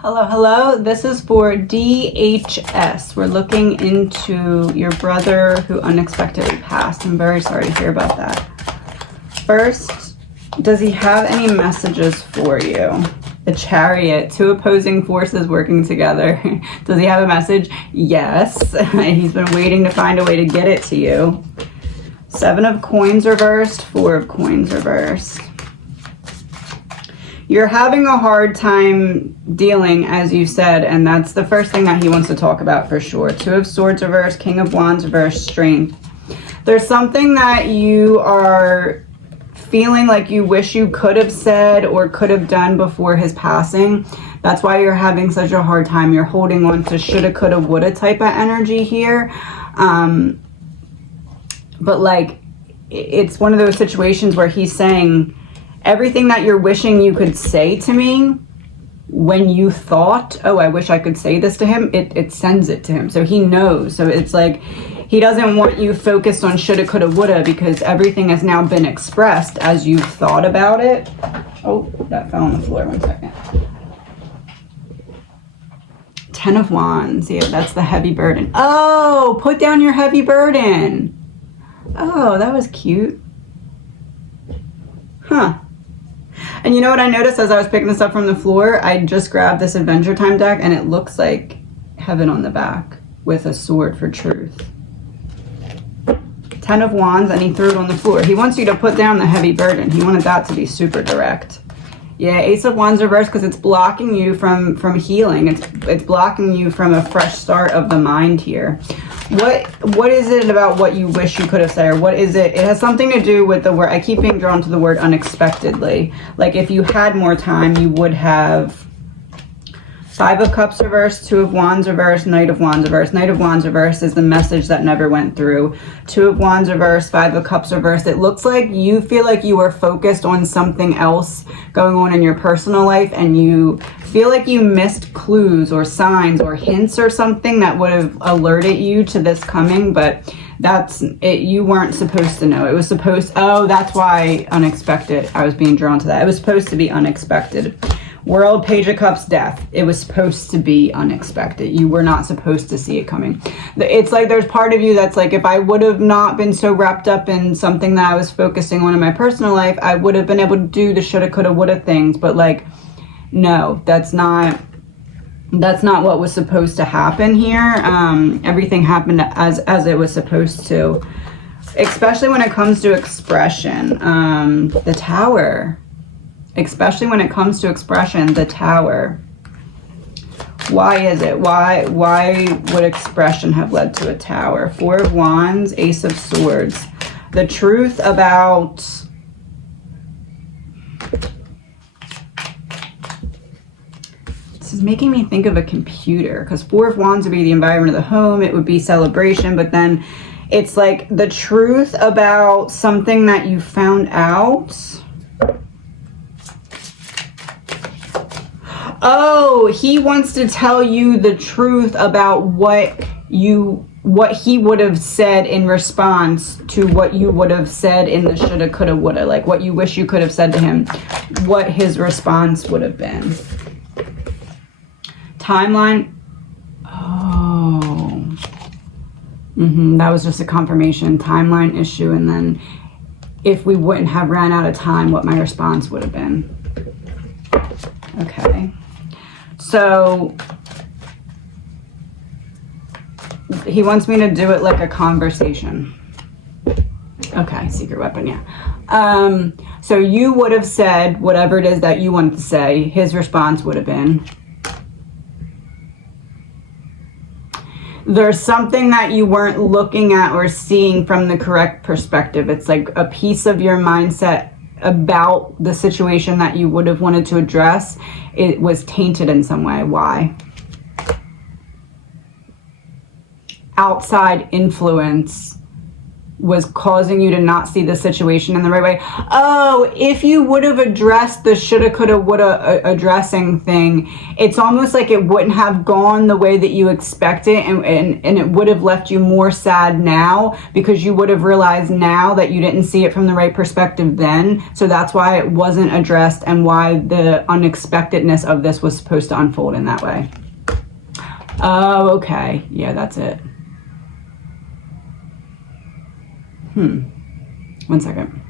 Hello, hello. This is for DHS. We're looking into your brother who unexpectedly passed. I'm very sorry to hear about that. First, does he have any messages for you? The Chariot, two opposing forces working together. Does he have a message? Yes. He's been waiting to find a way to get it to you. 7 of Coins reversed, 4 of Coins reversed. You're having a hard time dealing, as you said, and that's the first thing that he wants to talk about for sure. 2 of Swords reversed, King of Wands reversed, Strength. There's something that you are feeling like you wish you could have said or could have done before his passing. That's why you're having such a hard time. You're holding on to shoulda, coulda, woulda type of energy here. But like, it's one of those situations where he's saying, everything that you're wishing you could say to me, when you thought, oh, I wish I could say this to him, it sends it to him. So he knows. So it's like, he doesn't want you focused on shoulda, coulda, woulda, because everything has now been expressed as you've thought about it. Oh, that fell on the floor. 1 second. 10 of Wands. Yeah, that's the heavy burden. Oh, put down your heavy burden. Oh, that was cute. Huh. And you know what I noticed as I was picking this up from the floor? I just grabbed this Adventure Time deck and it looks like heaven on the back with a sword for truth. 10 of Wands, and he threw it on the floor. He wants you to put down the heavy burden. He wanted that to be super direct. Yeah, Ace of Wands reversed because it's blocking you from healing. It's blocking you from a fresh start of the mind here. What is it about what you wish you could have said, or what is it? It has something to do with the word. I keep being drawn to the word unexpectedly. Like if you had more time, you would have 5 of Cups reversed, 2 of Wands reversed, Knight of Wands reversed. Knight of Wands reversed is the message that never went through. 2 of Wands reversed, 5 of Cups reversed. It looks like you feel like you were focused on something else going on in your personal life, and you feel like you missed clues or signs or hints or something that would have alerted you to this coming, but that's it. You weren't supposed to know. It was supposed, oh, that's why unexpected. I was being drawn to that. It was supposed to be unexpected. World, Page of Cups, Death. It was supposed to be unexpected. You were not supposed to see it coming. It's like there's part of you that's like, if I would have not been so wrapped up in something that I was focusing on in my personal life, I would have been able to do the shoulda, coulda, woulda things. But like, no, that's not what was supposed to happen here. Everything happened as it was supposed to, especially when it comes to expression. The Tower. Especially when it comes to expression, the Tower. Why is it? Why would expression have led to a Tower? 4 of Wands, Ace of Swords. The truth about... This is making me think of a computer, because 4 of Wands would be the environment of the home. It would be celebration, but then it's like the truth about something that you found out... Oh, he wants to tell you the truth about what he would have said in response to what you would have said in the shoulda, coulda, woulda. Like what you wish you could have said to him, what his response would have been. Timeline. Oh. That was just a confirmation. Timeline issue. And then if we wouldn't have ran out of time, what my response would have been. Okay. So he wants me to do it like a conversation. Okay, secret weapon, yeah. So you would have said whatever it is that you wanted to say. His response would have been, there's something that you weren't looking at or seeing from the correct perspective. It's like a piece of your mindset about the situation that you would have wanted to address. It was tainted in some way. Why? Outside influence was causing you to not see the situation in the right way. Oh, if you would have addressed the shoulda, coulda, woulda addressing thing, it's almost like it wouldn't have gone the way that you expected, and it would have left you more sad now, because you would have realized now that you didn't see it from the right perspective then. So that's why it wasn't addressed, and why the unexpectedness of this was supposed to unfold in that way. Oh, okay. Yeah, that's it. 1 second.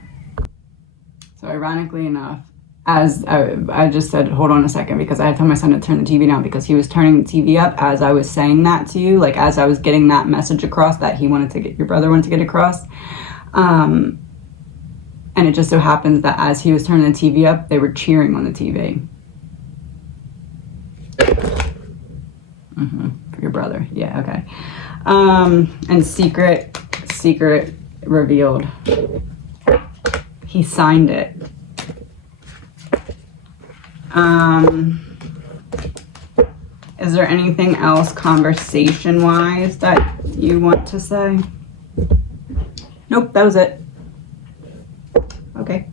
So ironically enough, as I just said, hold on a second, because I had to tell my son to turn the TV down, because he was turning the TV up as I was saying that to you, like as I was getting that message across that your brother wanted to get across. And it just so happens that as he was turning the TV up, they were cheering on the TV. For your brother. Yeah, okay. And secret revealed. He signed it. Is there anything else conversation-wise that you want to say? Nope, that was it. Okay.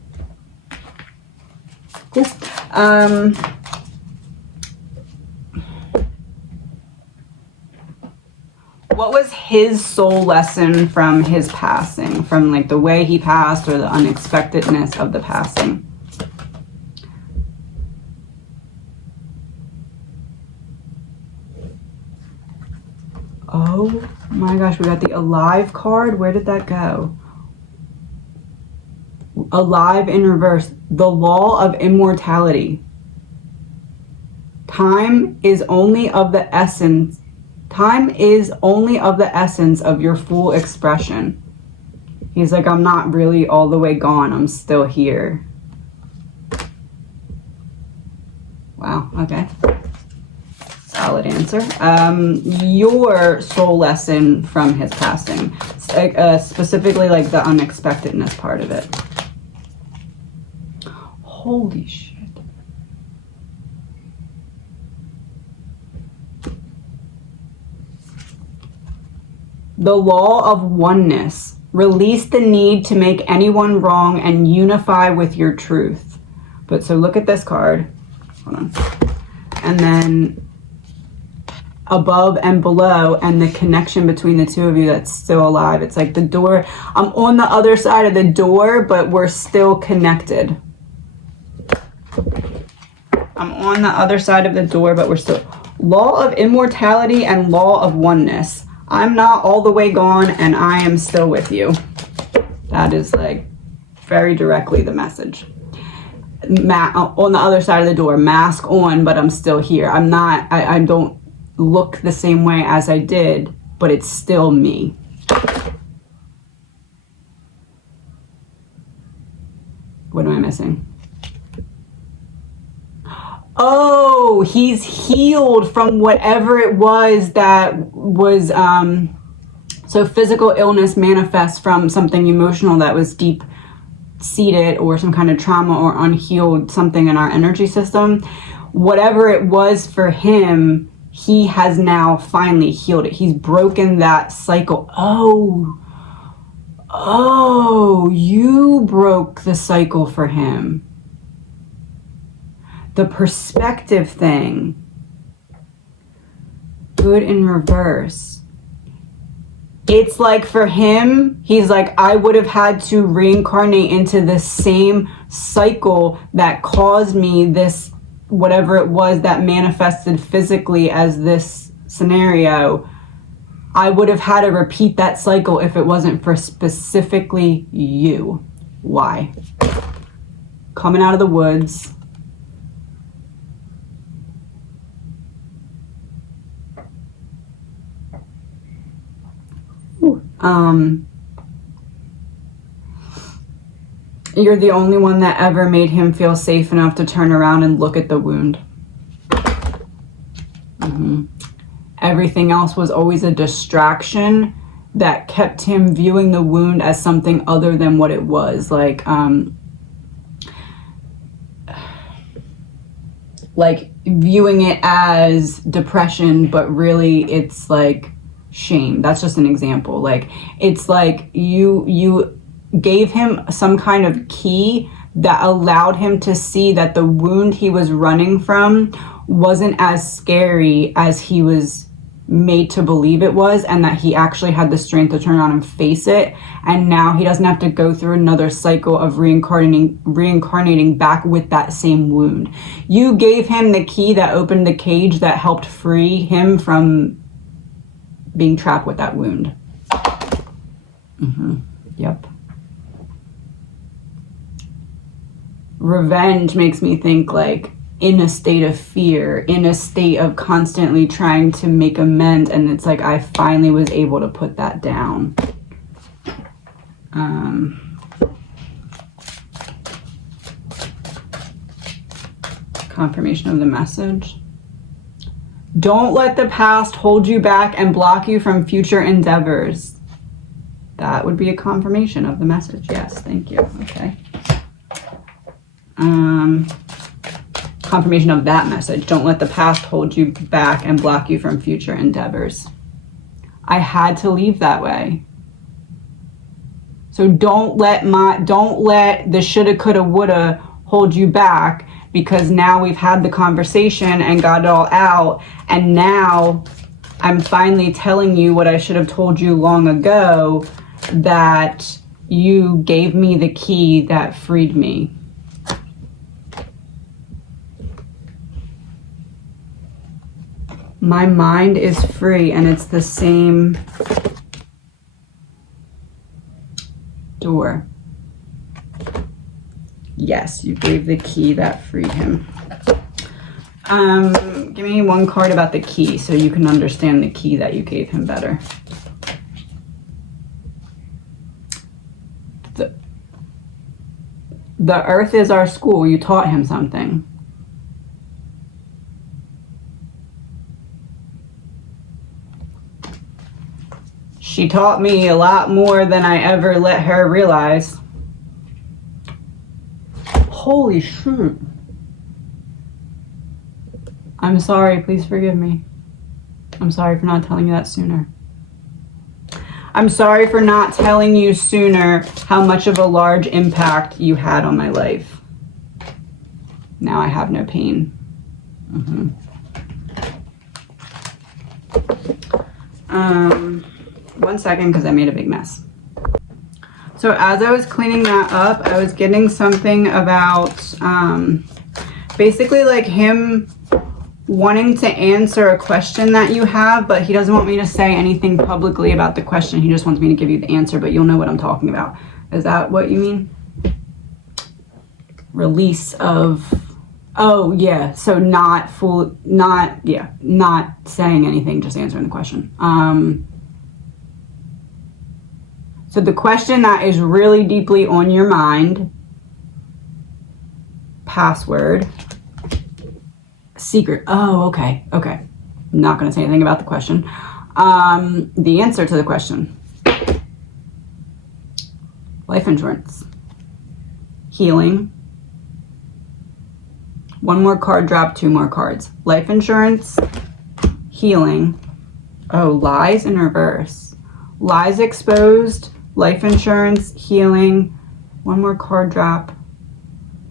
Cool. What was his soul lesson from his passing? From like the way he passed, or the unexpectedness of the passing? Oh my gosh, we got the alive card. Where did that go? Alive in reverse. The law of immortality. Time is only of the essence. Time is only of the essence of your full expression. He's like, I'm not really all the way gone. I'm still here. Wow, okay. Solid answer. Your soul lesson from his passing. Specifically like the unexpectedness part of it. Holy shit. The law of oneness. Release the need to make anyone wrong and unify with your truth. But so look at this card. Hold on. And then above and below, and the connection between the two of you that's still alive. It's like the door. I'm on the other side of the door, but we're still connected. I'm on the other side of the door, but we're still. Law of immortality and law of oneness. I'm not all the way gone, and I am still with you. That is like very directly the message. On the other side of the door, mask on, but I'm still here. I'm not, I don't look the same way as I did, but it's still me. What am I missing? Oh, he's healed from whatever it was that was, so physical illness manifests from something emotional that was deep seated, or some kind of trauma or unhealed something in our energy system. Whatever it was for him, he has now finally healed it. He's broken that cycle. Oh, you broke the cycle for him. The perspective thing. Good in reverse. It's like for him, he's like, I would have had to reincarnate into the same cycle that caused me this, whatever it was that manifested physically as this scenario. I would have had to repeat that cycle if it wasn't for specifically you. Why? Coming out of the woods. You're the only one that ever made him feel safe enough to turn around and look at the wound. Everything else was always a distraction that kept him viewing the wound as something other than what it was. Like viewing it as depression, but really it's like shame. That's just an example. Like, it's like you gave him some kind of key that allowed him to see that the wound he was running from wasn't as scary as he was made to believe it was, and that he actually had the strength to turn around and face it, and now he doesn't have to go through another cycle of reincarnating back with that same wound. You gave him the key that opened the cage that helped free him from being trapped with that wound. Yep. Revenge makes me think like in a state of fear, in a state of constantly trying to make amends, and it's like I finally was able to put that down. Confirmation of the message. Don't let the past hold you back and block you from future endeavors. That would be a confirmation of the message. Yes, thank you. Okay. Confirmation of that message. Don't let the past hold you back and block you from future endeavors. I had to leave that way. So don't let the shoulda, coulda, woulda hold you back, because now we've had the conversation and got it all out, and now I'm finally telling you what I should have told you long ago, that you gave me the key that freed me. My mind is free, and it's the same door. Yes, you gave the key that freed him. Give me one card about the key so you can understand the key that you gave him better. The earth is our school. You taught him something. She taught me a lot more than I ever let her realize. Holy shoot. I'm sorry, please forgive me. I'm sorry for not telling you that sooner. I'm sorry for not telling you sooner how much of a large impact you had on my life. Now I have no pain. One second, because I made a big mess. So as I was cleaning that up, I was getting something about basically like him wanting to answer a question that you have, but he doesn't want me to say anything publicly about the question. He just wants me to give you the answer, but you'll know what I'm talking about. Is that what you mean? Release of... Oh, yeah. So not saying anything, just answering the question. So the question that is really deeply on your mind, password, secret. Oh, okay. I'm not going to say anything about the question. The answer to the question. Life insurance. Healing. One more card drop, two more cards. Life insurance, healing. Oh, lies in reverse. Lies exposed, life insurance, healing. One more card drop,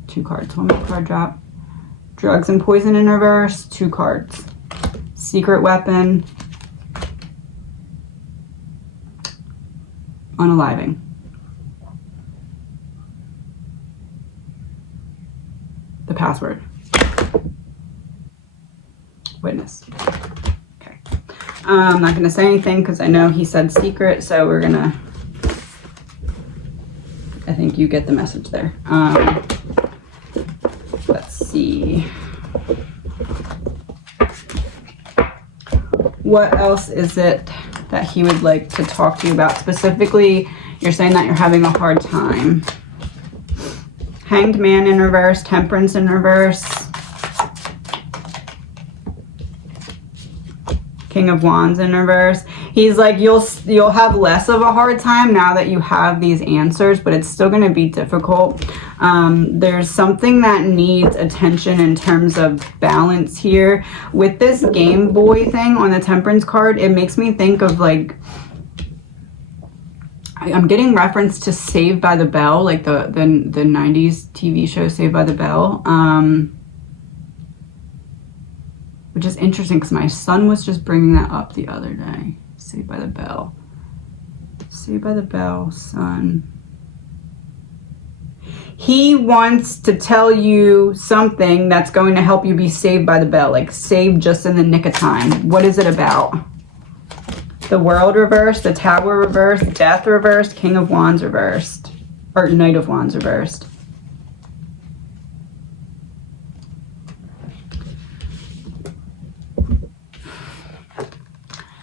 two cards. One more card drop. Drugs and poison in reverse, two cards. Secret weapon. Unaliving. The password. Witness. Okay. I'm not going to say anything because I know he said secret, so we're going to... I think you get the message there. Let's see. What else is it that he would like to talk to you about? Specifically, you're saying that you're having a hard time. Hanged Man in reverse, Temperance in reverse. King of Wands in reverse. He's like, you'll have less of a hard time now that you have these answers, but it's still going to be difficult. There's something that needs attention in terms of balance here. With this Game Boy thing on the Temperance card, it makes me think of like, I'm getting reference to Saved by the Bell, like the 90s TV show Saved by the Bell. Which is interesting because my son was just bringing that up the other day. Saved by the Bell. Saved by the Bell, son. He wants to tell you something that's going to help you be saved by the bell, like saved just in the nick of time. What is it about? The World reversed, the Tower reversed, Death reversed, King of Wands reversed, or Knight of Wands reversed.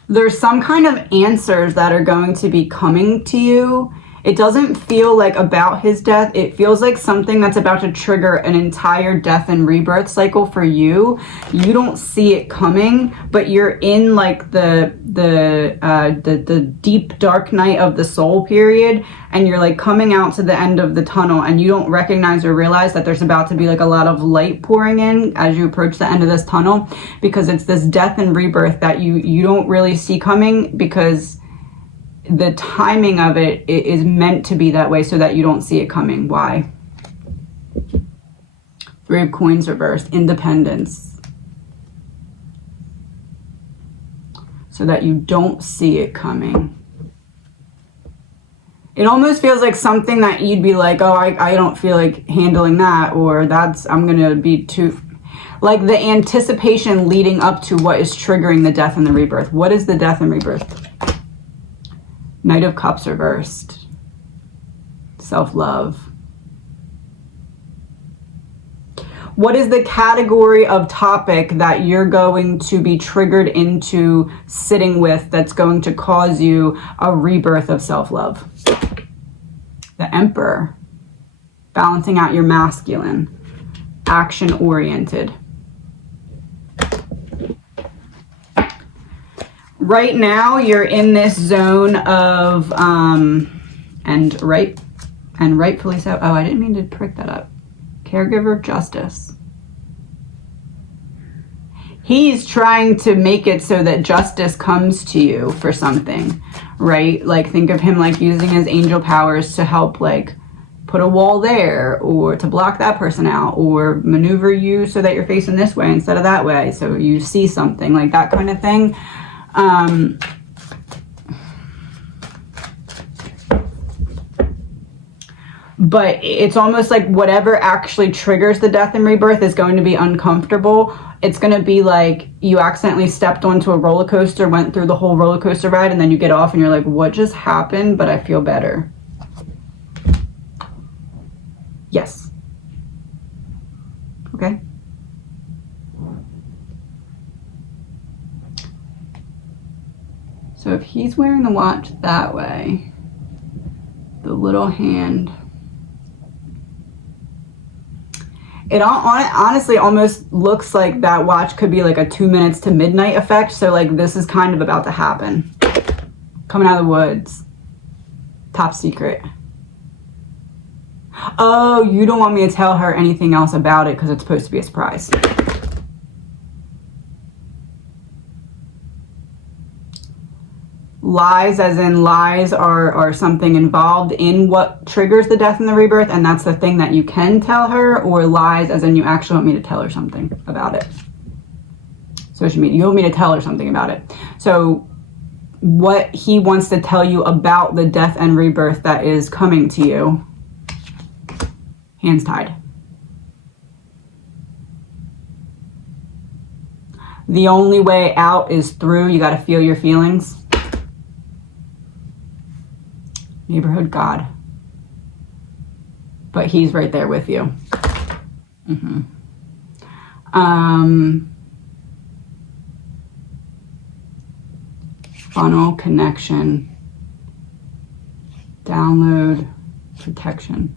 There's some kind of answers that are going to be coming to you. It doesn't feel like about his death. It feels like something that's about to trigger an entire death and rebirth cycle for you. You don't see it coming, but you're in like the deep dark night of the soul period, and you're like coming out to the end of the tunnel, and you don't recognize or realize that there's about to be like a lot of light pouring in as you approach the end of this tunnel, because it's this death and rebirth that you don't really see coming, because the timing of it is meant to be that way so that you don't see it coming. Why? Three of Coins reversed, Independence. So that you don't see it coming. It almost feels like something that you'd be like, oh, I don't feel like handling that, or I'm gonna be too, like the anticipation leading up to what is triggering the death and the rebirth. What is the death and rebirth? Knight of Cups reversed. Self-love. What is the category of topic that you're going to be triggered into sitting with that's going to cause you a rebirth of self-love? The Emperor. Balancing out your masculine. Action-oriented. Right now, you're in this zone of, and rightfully so. Oh, I didn't mean to prick that up. Caregiver justice. He's trying to make it so that justice comes to you for something, right? Like, think of him like using his angel powers to help, like, put a wall there, or to block that person out, or maneuver you so that you're facing this way instead of that way, so you see something, like that kind of thing. But it's almost like whatever actually triggers the death and rebirth is going to be uncomfortable. It's going to be like you accidentally stepped onto a roller coaster, went through the whole roller coaster ride, and then you get off and you're like, what just happened? But I feel better. Yes. Okay. So if he's wearing the watch that way, the little hand, it honestly almost looks like that watch could be like a 2 minutes to midnight effect. So like this is kind of about to happen. Coming out of the woods. Top secret. Oh, you don't want me to tell her anything else about it because it's supposed to be a surprise. Lies, as in lies are something involved in what triggers the death and the rebirth, and that's the thing that you can tell her, or lies as in you actually want me to tell her something about it. So what you mean? You want me to tell her something about it. So what he wants to tell you about the death and rebirth that is coming to you. Hands tied. The only way out is through. You got to feel your feelings. Neighborhood God. But he's right there with you. Funnel, connection, download, protection.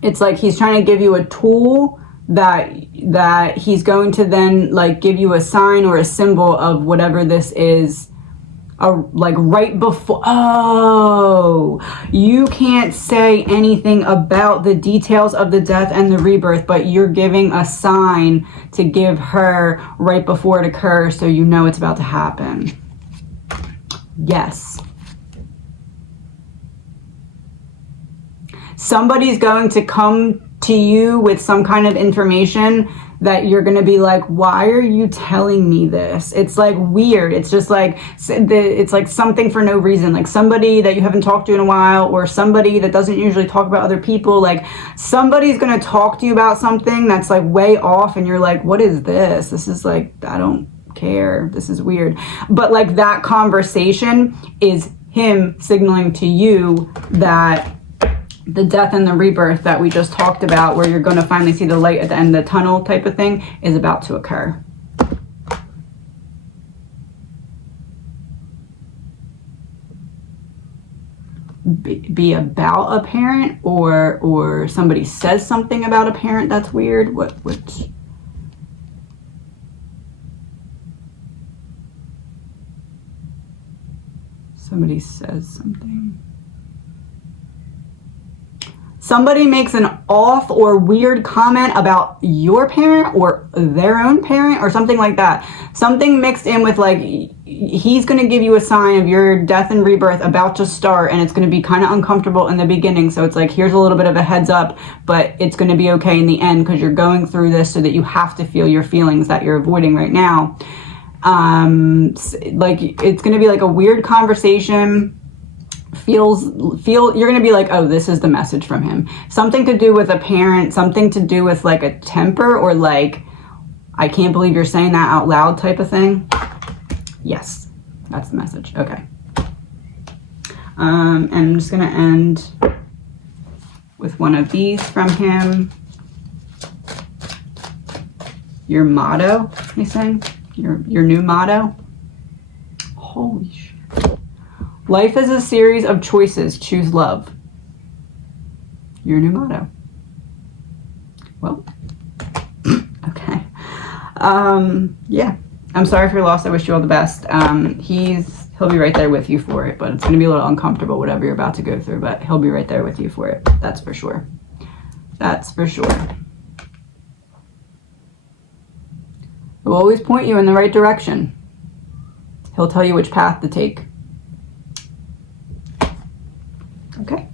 It's like he's trying to give you a tool that he's going to then like give you a sign or a symbol of whatever this is like right before. Oh, you can't say anything about the details of the death and the rebirth, but you're giving a sign to give her right before it occurs, so you know it's about to happen. Yes. Somebody's going to come to you with some kind of information that you're going to be like, why are you telling me this? It's like weird. It's just like, it's like something for no reason. Like somebody that you haven't talked to in a while, or somebody that doesn't usually talk about other people. Like somebody's going to talk to you about something that's like way off, and you're like, what is this? This is like, I don't care. This is weird. But like that conversation is him signaling to you that the death and the rebirth that we just talked about, where you're going to finally see the light at the end of the tunnel type of thing, is about to occur. Be about a parent, or somebody says something about a parent that's weird. What somebody says something. Somebody makes an off or weird comment about your parent or their own parent or something like that. Something mixed in with like, he's going to give you a sign of your death and rebirth about to start, and it's going to be kind of uncomfortable in the beginning. So it's like, here's a little bit of a heads up, but it's going to be okay in the end, because you're going through this so that you have to feel your feelings that you're avoiding right now. Like it's going to be like a weird conversation. You're going to be like, oh, this is the message from him. Something to do with a parent, something to do with like a temper, or like, I can't believe you're saying that out loud type of thing. Yes, that's the message. Okay. And I'm just going to end with one of these from him. Your motto, he's saying. Your new motto. Holy shit. Life is a series of choices. Choose love. Your new motto. Well, okay. Yeah. I'm sorry for your loss. I wish you all the best. He'll be right there with you for it, but it's going to be a little uncomfortable, whatever you're about to go through, but he'll be right there with you for it. That's for sure. That's for sure. He'll always point you in the right direction. He'll tell you which path to take. Okay.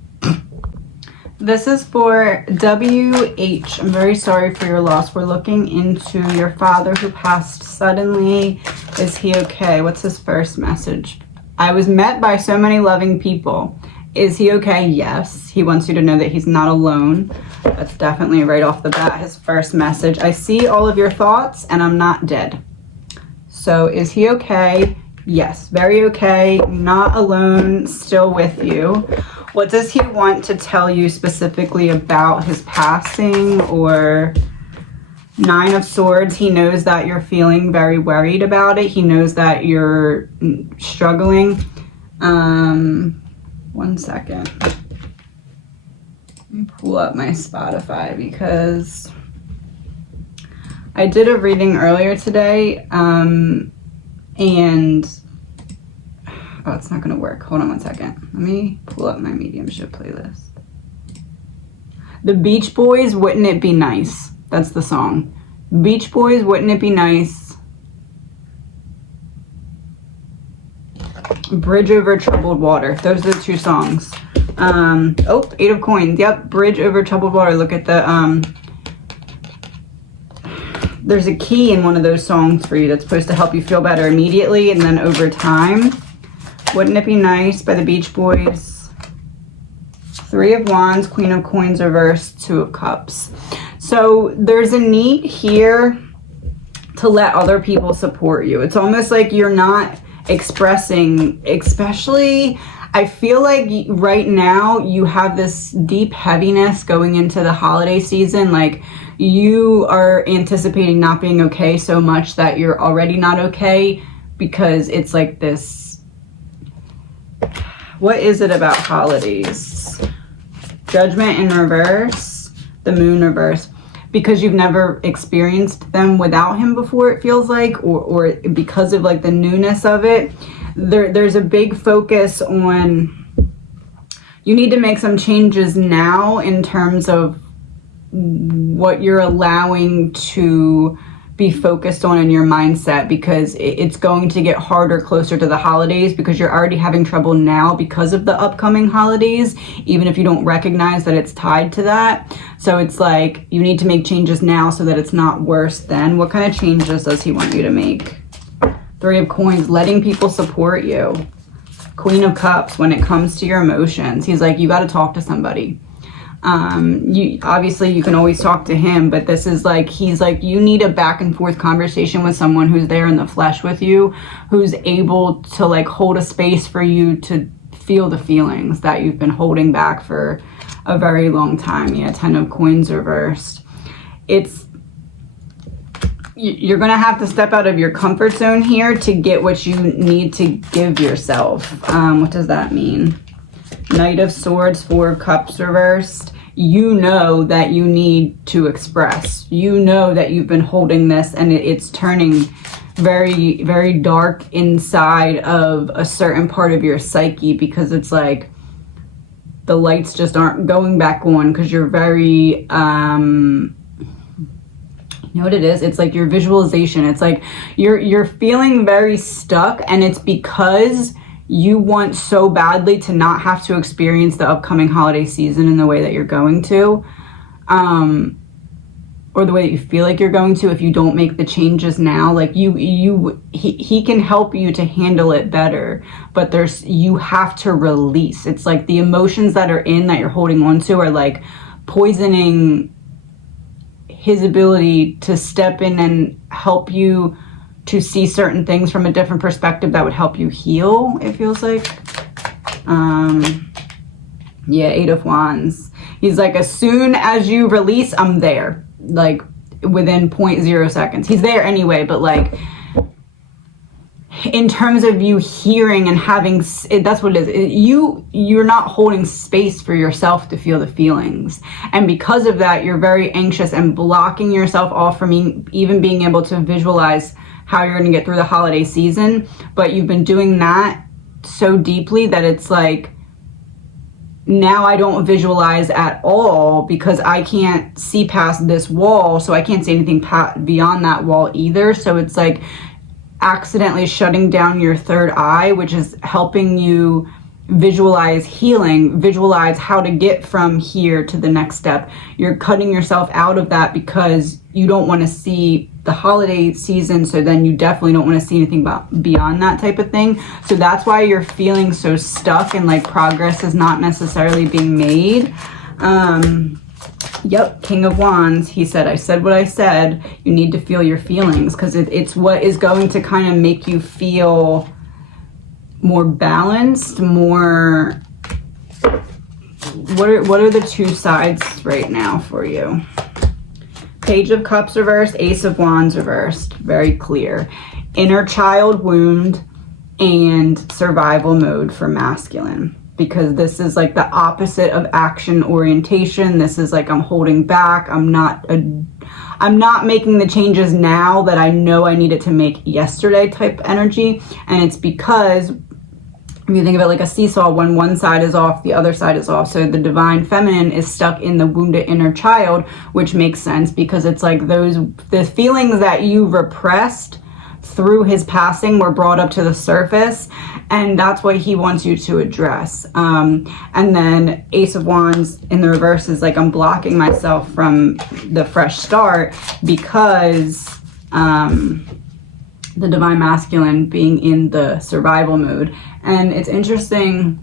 This is for WH. I'm very sorry for your loss. We're looking into your father who passed suddenly. Is he okay? What's his first message? I was met by so many loving people. Is he okay? Yes. He wants you to know that he's not alone. That's definitely right off the bat his first message. I see all of your thoughts and I'm not dead. So is he okay? Yes. Very okay. Not alone. Still with you. What does he want to tell you specifically about his passing? Or Nine of Swords, he knows that you're feeling very worried about it. He knows that you're struggling. 1 second. Let me pull up my Spotify, because I did a reading earlier today, and oh, it's not going to work. Hold on 1 second. Let me pull up my mediumship playlist. The Beach Boys, Wouldn't It Be Nice? That's the song. Beach Boys, Wouldn't It Be Nice? Bridge Over Troubled Water. Those are the two songs. Oh, 8 of Coins. Yep, Bridge Over Troubled Water. Look at the, there's a key in one of those songs for you that's supposed to help you feel better immediately and then over time. Wouldn't It Be Nice by the Beach Boys. 3 of Wands, Queen of Coins reversed, 2 of Cups. So there's a need here to let other people support you. It's almost like you're not expressing, especially, I feel like right now you have this deep heaviness going into the holiday season. Like you are anticipating not being okay so much that you're already not okay, because it's like this. What is it about holidays? Judgment in reverse, the Moon reverse. Because you've never experienced them without him before, it feels like, or because of like the newness of it. there's a big focus on, you need to make some changes now in terms of what you're allowing to be focused on in your mindset, because it's going to get harder closer to the holidays, because you're already having trouble now because of the upcoming holidays, even if you don't recognize that it's tied to that. So it's like you need to make changes now so that it's not worse then. What kind of changes does he want you to make? 3 of Coins, letting people support you. Queen of Cups, when it comes to your emotions, he's like, you got to talk to somebody. Obviously you can always talk to him, but this is like, he's like, you need a back and forth conversation with someone who's there in the flesh with you, who's able to like hold a space for you to feel the feelings that you've been holding back for a very long time. Yeah, 10 of Coins reversed. You're gonna have to step out of your comfort zone here to get what you need to give yourself. What does that mean? Knight of Swords, 4 of Cups reversed. You know that you need to express. You know that you've been holding this and it's turning very, very dark inside of a certain part of your psyche, because it's like the lights just aren't going back on, because you're very, you know what it is? It's like your visualization. It's like you're feeling very stuck, and it's because you want so badly to not have to experience the upcoming holiday season in the way that you're going to, or the way that you feel like you're going to if you don't make the changes now. Like he can help you to handle it better, but you have to release. It's like the emotions that are that you're holding on to are like poisoning his ability to step in and help you to see certain things from a different perspective that would help you heal, it feels like. Yeah, 8 of Wands. He's like, as soon as you release, I'm there. Like, within 0.0 seconds. He's there anyway, but like, in terms of you hearing and having, that's what it is. You're not holding space for yourself to feel the feelings. And because of that, you're very anxious and blocking yourself off from even being able to visualize how you're going to get through the holiday season. But you've been doing that so deeply that it's like, now I don't visualize at all, because I can't see past this wall, so I can't see anything beyond that wall either. So it's like accidentally shutting down your third eye, which is helping you visualize healing, visualize how to get from here to the next step. You're cutting yourself out of that because you don't want to see the holiday season, so then you definitely don't want to see anything beyond that type of thing. So that's why you're feeling so stuck and like progress is not necessarily being made. Yep, King of Wands. He said, I said what I said. You need to feel your feelings, because it's what is going to kind of make you feel more balanced, more... What are the two sides right now for you? Page of Cups reversed, Ace of Wands reversed. Very clear. Inner child wound and survival mode for masculine, because this is like the opposite of action orientation. This is like, I'm holding back. I'm not making the changes now that I know I needed to make yesterday type energy. And it's because if you think of it like a seesaw, when one side is off, the other side is off. So the divine feminine is stuck in the wounded inner child, which makes sense, because it's like the feelings that you repressed through his passing were brought up to the surface, and that's what he wants you to address. And then Ace of Wands in the reverse is like, I'm blocking myself from the fresh start because the divine masculine being in the survival mode. And it's interesting,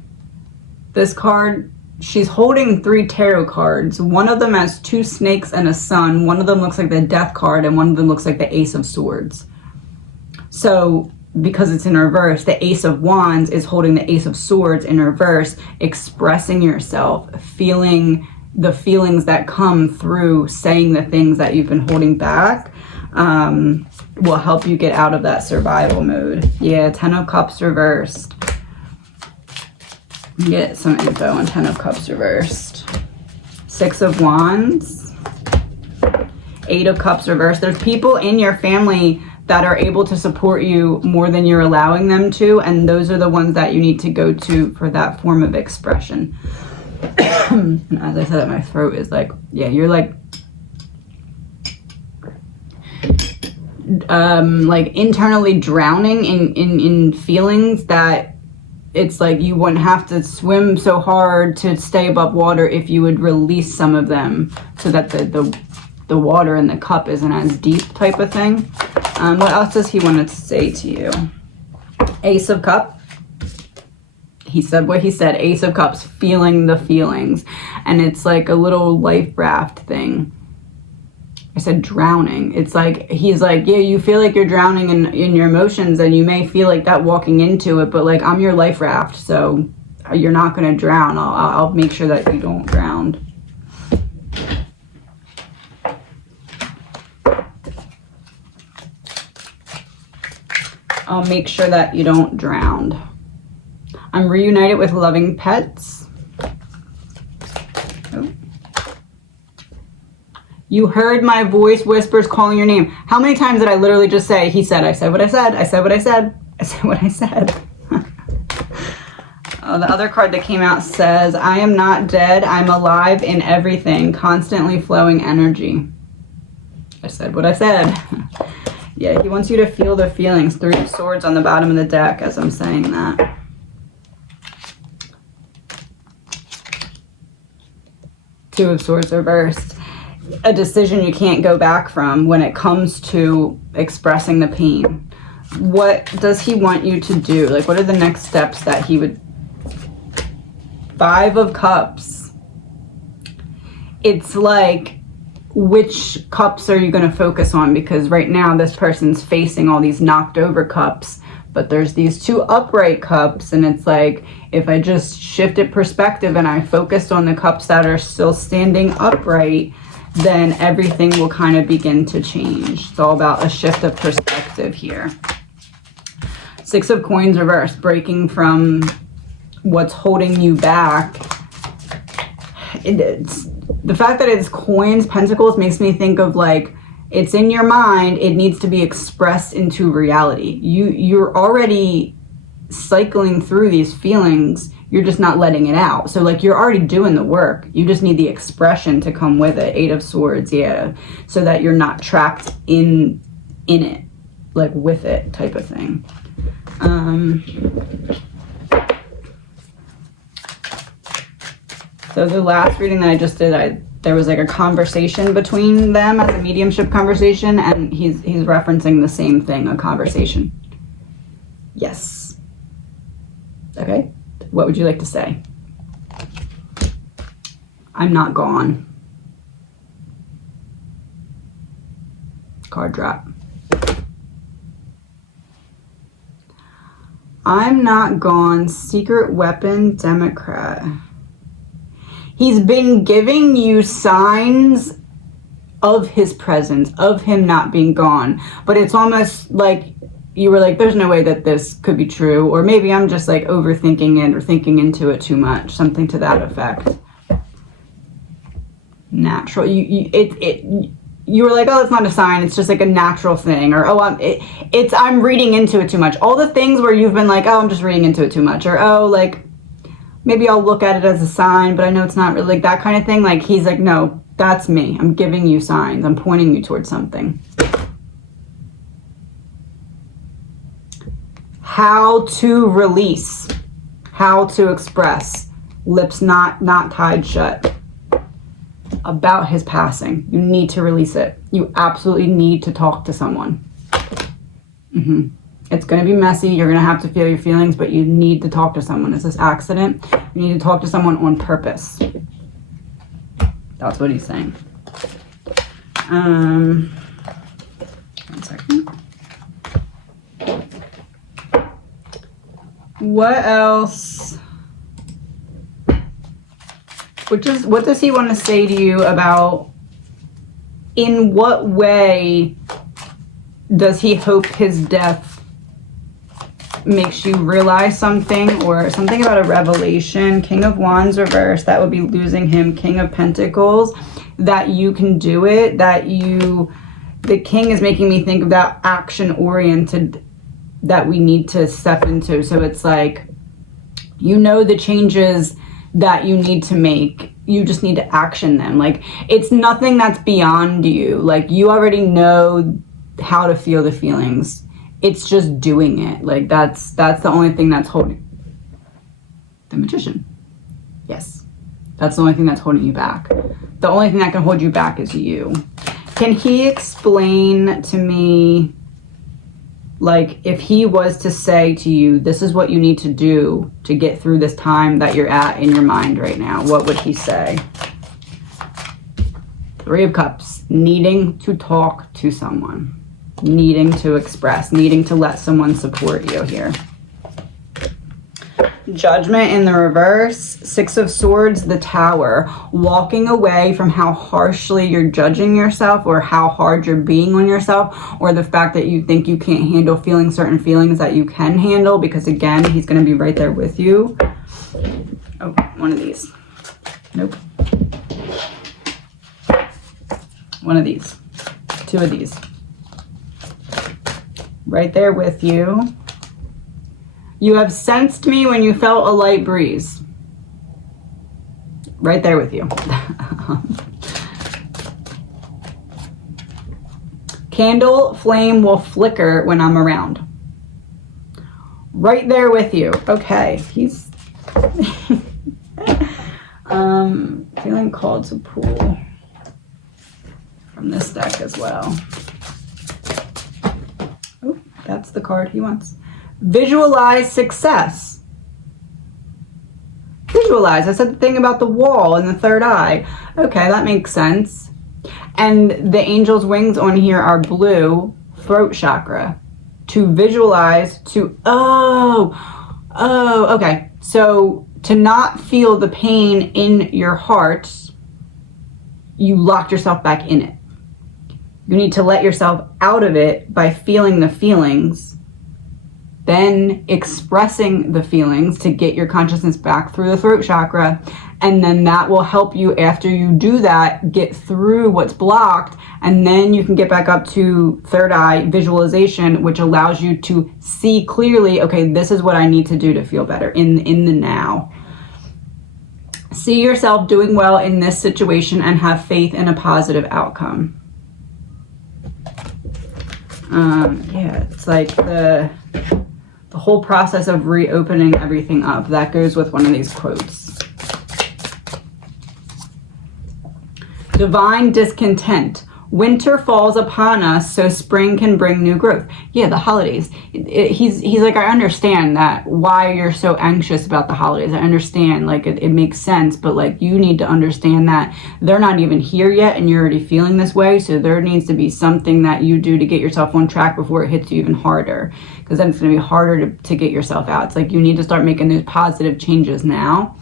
this card, she's holding 3 tarot cards. One of them has 2 snakes and a sun. One of them looks like the Death card, and one of them looks like the Ace of Swords. So because it's in reverse, the Ace of Wands is holding the Ace of Swords in reverse, expressing yourself, feeling the feelings that come through saying the things that you've been holding back, will help you get out of that survival mode. Yeah, 10 of Cups reversed. Get some info on 10 of Cups reversed. 6 of Wands. 8 of Cups reversed. There's people in your family that are able to support you more than you're allowing them to, and those are the ones that you need to go to for that form of expression. And as I said, my throat is like, yeah, you're like internally drowning in feelings that it's like you wouldn't have to swim so hard to stay above water if you would release some of them, so that the water in the cup isn't as deep, type of thing. What else does he want to say to you? Ace of Cups. He said what he said. Ace of Cups, feeling the feelings. And it's like a little life raft thing. I said drowning. It's like, he's like, yeah, you feel like you're drowning in your emotions, and you may feel like that walking into it, but like, I'm your life raft, so you're not going to drown. I'll make sure that you don't drown. I'll make sure that you don't drown. I'm reunited with loving pets. Oh. You heard my voice whispers calling your name. How many times did I literally just say, he said, I said what I said, I said what I said, I said what I said. Oh, the other card that came out says, I am not dead, I'm alive in everything, constantly flowing energy. I said what I said. Yeah, he wants you to feel the feelings. 3 of Swords on the bottom of the deck as I'm saying that. Two of Swords reversed. A decision you can't go back from when it comes to expressing the pain. What does he want you to do? Like, what are the next steps that he would... 5 of Cups. It's like, which cups are you going to focus on? Because right now this person's facing all these knocked over cups, but there's these 2 upright cups, and it's like, if I just shifted perspective and I focused on the cups that are still standing upright, then everything will kind of begin to change. It's all about a shift of perspective here. 6 of Coins reversed, breaking from what's holding you back. It's the fact that it's coins, pentacles, makes me think of like, it's in your mind, it needs to be expressed into reality. You're already cycling through these feelings, you're just not letting it out. So like, you're already doing the work, you just need the expression to come with it. 8 of Swords, yeah, so that you're not trapped in it, like with it, type of thing. So the last reading that I just did, there was like a conversation between them as a mediumship conversation, and he's referencing the same thing, a conversation. Yes. Okay. What would you like to say? I'm not gone. Card drop. I'm not gone. Secret weapon, Democrat. He's been giving you signs of his presence, of him not being gone. But it's almost like you were like, there's no way that this could be true. Or maybe I'm just like overthinking it or thinking into it too much. Something to that effect. Natural. You were like, oh, it's not a sign. It's just like a natural thing. Or, oh, I'm reading into it too much. All the things where you've been like, oh, I'm just reading into it too much. Or, oh, like, maybe I'll look at it as a sign, but I know it's not really like that kind of thing. Like, he's like, no, that's me. I'm giving you signs. I'm pointing you towards something. How to release. How to express. Lips not tied shut. About his passing. You need to release it. You absolutely need to talk to someone. It's going to be messy. You're going to have to feel your feelings, but you need to talk to someone. It's this accident. You need to talk to someone on purpose. That's what he's saying. One second. What else? What does he want to say to you about, in what way does he hope his death makes you realize something, or something about a revelation? King of Wands reversed, that would be losing him. King of Pentacles, that you can do it, that you The king is making me think of that action-oriented that we need to step into. So it's like, you know, the changes that you need to make, you just need to action them. Like, it's nothing that's beyond you. Like, you already know how to feel the feelings. It's just doing it. Like, that's the only thing that's holding. The Magician. Yes. That's the only thing that's holding you back. The only thing that can hold you back is you. Can he explain to me, like, if he was to say to you, this is what you need to do to get through this time that you're at in your mind right now, what would he say? Three of Cups, needing to talk to someone, needing to express, needing to let someone support you here. Judgment in the reverse. Six of Swords, the Tower. Walking away from how harshly you're judging yourself, or how hard you're being on yourself, or the fact that you think you can't handle feeling certain feelings that you can handle, because again, he's going to be right there with you. Oh, one of these. Nope. One of these. Two of these. Right there with you. You have sensed me when you felt a light breeze. Right there with you. Candle flame will flicker when I'm around. Right there with you. Okay, he's feeling called to pull from this deck as well. Oh, that's the card he wants. Visualize success. Visualize. I said the thing about the wall and the third eye. Okay, that makes sense. And the angel's wings on here are blue, throat chakra. To visualize, okay. So to not feel the pain in your heart, you locked yourself back in it. You need to let yourself out of it by feeling the feelings, then expressing the feelings to get your consciousness back through the throat chakra. And then that will help you, after you do that, get through what's blocked. And then you can get back up to third eye visualization, which allows you to see clearly, okay, this is what I need to do to feel better in the now. See yourself doing well in this situation and have faith in a positive outcome. Yeah, it's like the whole process of reopening everything up. That goes with one of these quotes. Divine discontent. Winter falls upon us so spring can bring new growth. Yeah, the holidays. He's like, I understand that why you're so anxious about the holidays. I understand, like, it makes sense, but like, you need to understand that they're not even here yet and you're already feeling this way. So there needs to be something that you do to get yourself on track before it hits you even harder, because then it's going to be harder to get yourself out. It's like, you need to start making those positive changes now.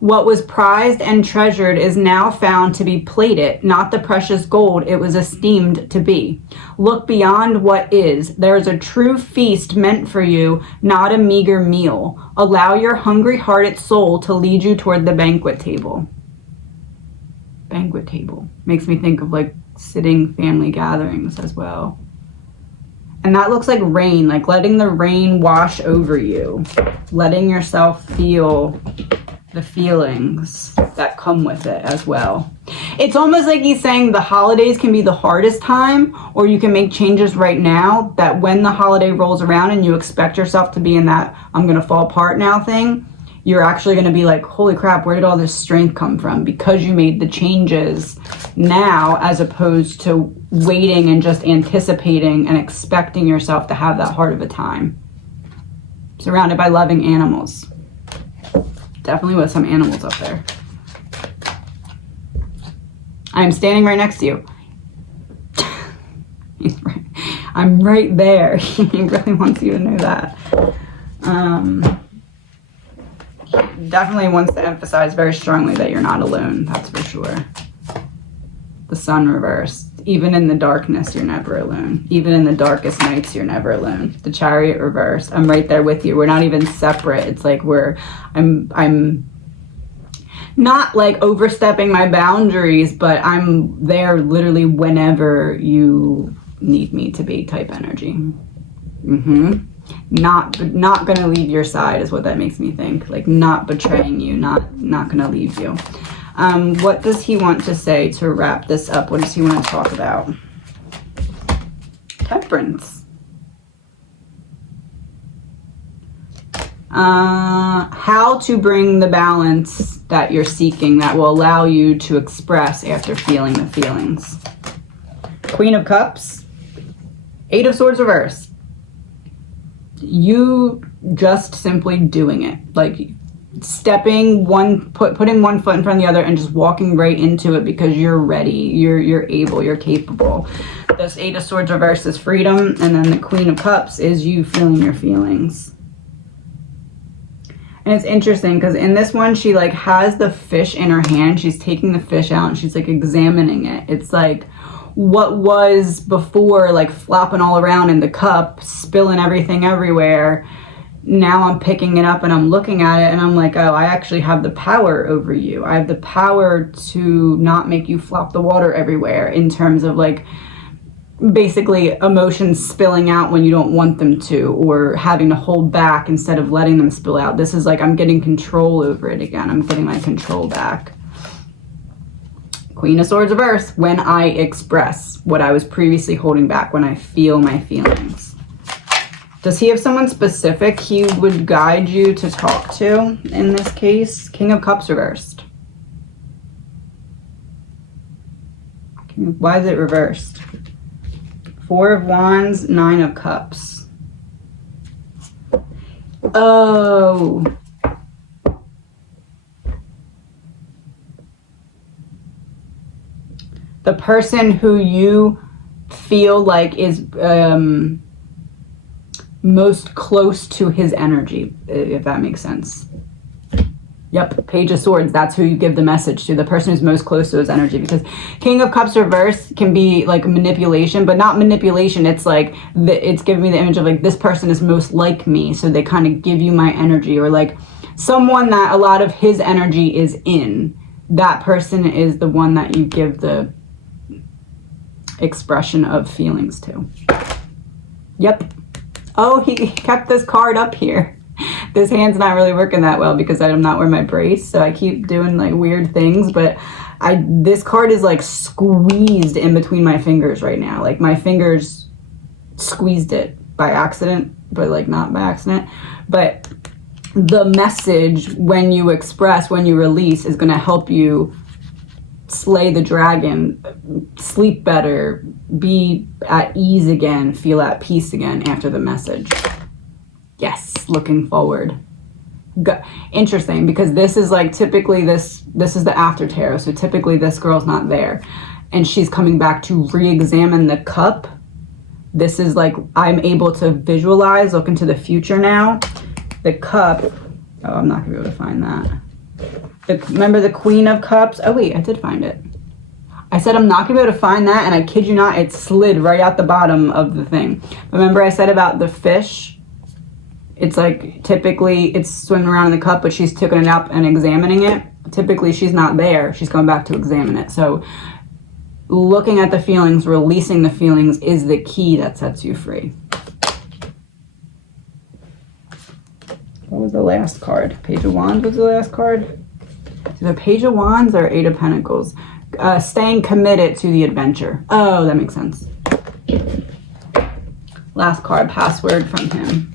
What was prized and treasured is now found to be plated, not the precious gold it was esteemed to be. Look beyond what is. There is a true feast meant for you, not a meager meal. Allow your hungry-hearted soul to lead you toward the banquet table. Banquet table. Makes me think of like sitting family gatherings as well. And that looks like rain, like letting the rain wash over you. Letting yourself feel the feelings that come with it as well. It's almost like he's saying the holidays can be the hardest time, or you can make changes right now that when the holiday rolls around and you expect yourself to be in that I'm gonna fall apart now thing, you're actually gonna be like, holy crap, where did all this strength come from? Because you made the changes now, as opposed to waiting and just anticipating and expecting yourself to have that hard of a time. Surrounded by loving animals. Definitely with some animals up there. I'm standing right next to you. I'm right there. He really wants you to know that. Definitely wants to emphasize very strongly that you're not alone. That's for sure. The Sun reversed. Even in the darkness, you're never alone. Even in the darkest nights, you're never alone. The Chariot reversed. I'm right there with you. We're not even separate. It's like not like overstepping my boundaries, but I'm there literally whenever you need me to be type energy. Not gonna leave your side is what that makes me think. Like not betraying you, not gonna leave you. What does he want to say to wrap this up? What does he want to talk about? Temperance. How to bring the balance that you're seeking that will allow you to express after feeling the feelings. Queen of Cups. 8 of Swords reversed. You just simply doing it. Like stepping putting one foot in front of the other and just walking right into it because you're ready. You're able, you're capable. This 8 of Swords reversed is freedom, and then the Queen of Cups is you feeling your feelings. And it's interesting because in this one, she like has the fish in her hand. She's taking the fish out and she's like examining it. It's like what was before like flopping all around in the cup, spilling everything everywhere. Now I'm picking it up and I'm looking at it and I'm like, oh, I actually have the power over you. I have the power to not make you flop the water everywhere in terms of like basically emotions spilling out when you don't want them to, or having to hold back instead of letting them spill out. This is like I'm getting control over it again. I'm getting my control back. Queen of Swords reverse, when I express what I was previously holding back, when I feel my feelings. Does he have someone specific he would guide you to talk to in this case? King of Cups reversed. Why is it reversed? 4 of Wands, 9 of Cups. Oh. The person who you feel like is most close to his energy, if that makes sense. Yep, Page of Swords, that's who you give the message to, the person who's most close to his energy, because King of Cups reverse can be like manipulation, but not manipulation. It's like, it's giving me the image of like, this person is most like me, so they kind of give you my energy, or like someone that a lot of his energy is in. That person is the one that you give the expression of feelings to. Yep. Oh, he kept this card up here. This hand's not really working that well because I'm not wearing my brace, so I keep doing like weird things, but this card is like squeezed in between my fingers right now. Like my fingers squeezed it by accident, but like not by accident. But the message when you express, when you release, is going to help you slay the dragon, sleep better, be at ease again, feel at peace again after the message. Yes, looking forward. Interesting, because this is like typically this is the after tarot, so typically this girl's not there and she's coming back to re-examine the cup. This is like I'm able to visualize, look into the future now. The cup, oh, I'm not gonna be able to find that. Remember the Queen of Cups? Oh wait, I did find it. I said I'm not gonna be able to find that, and I kid you not, it slid right out the bottom of the thing. Remember I said about the fish? It's like typically it's swimming around in the cup, but she's taking it up and examining it. Typically she's not there. She's going back to examine it. So looking at the feelings, releasing the feelings is the key that sets you free. What was the last card? Page of Wands was the last card? The Page of Wands or 8 of Pentacles? Staying committed to the adventure. Oh, that makes sense. Last card, password from him.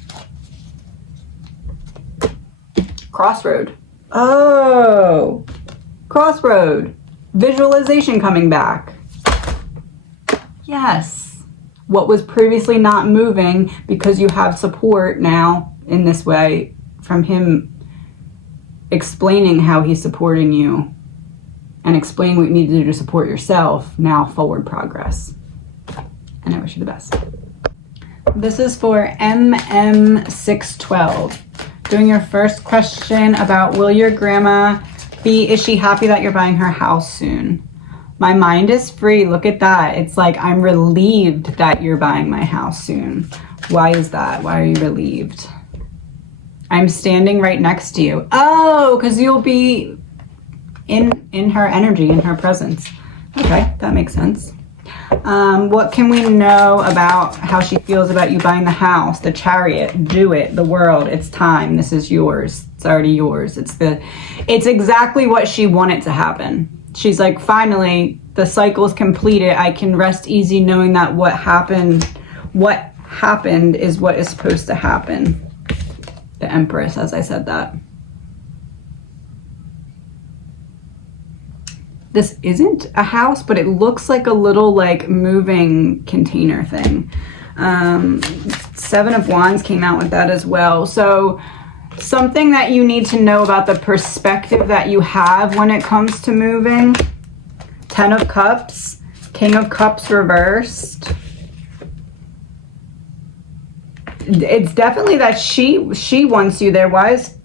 Crossroad. Oh, crossroad. Visualization coming back. Yes. What was previously not moving because you have support now in this way from him explaining how he's supporting you and explaining what you need to do to support yourself. Now forward progress. And I wish you the best. This is for MM612. Doing your first question about will your grandma is she happy that you're buying her house soon? My mind is free. Look at that. It's like I'm relieved that you're buying my house soon. Why is that? Why are you relieved? I'm standing right next to you. Oh, because you'll be in her energy, in her presence. Okay, that makes sense. What can we know about how she feels about you buying the house, the Chariot? Do it, the world, it's time. This is yours. It's already yours. It's exactly what she wanted to happen. She's like, finally, the cycle is completed. I can rest easy knowing that what happened is what is supposed to happen. The Empress, as I said that. This isn't a house, but it looks like a little like moving container thing. 7 of Wands came out with that as well. So something that you need to know about the perspective that you have when it comes to moving. 10 of Cups, King of Cups reversed. It's definitely that she wants you there. Why is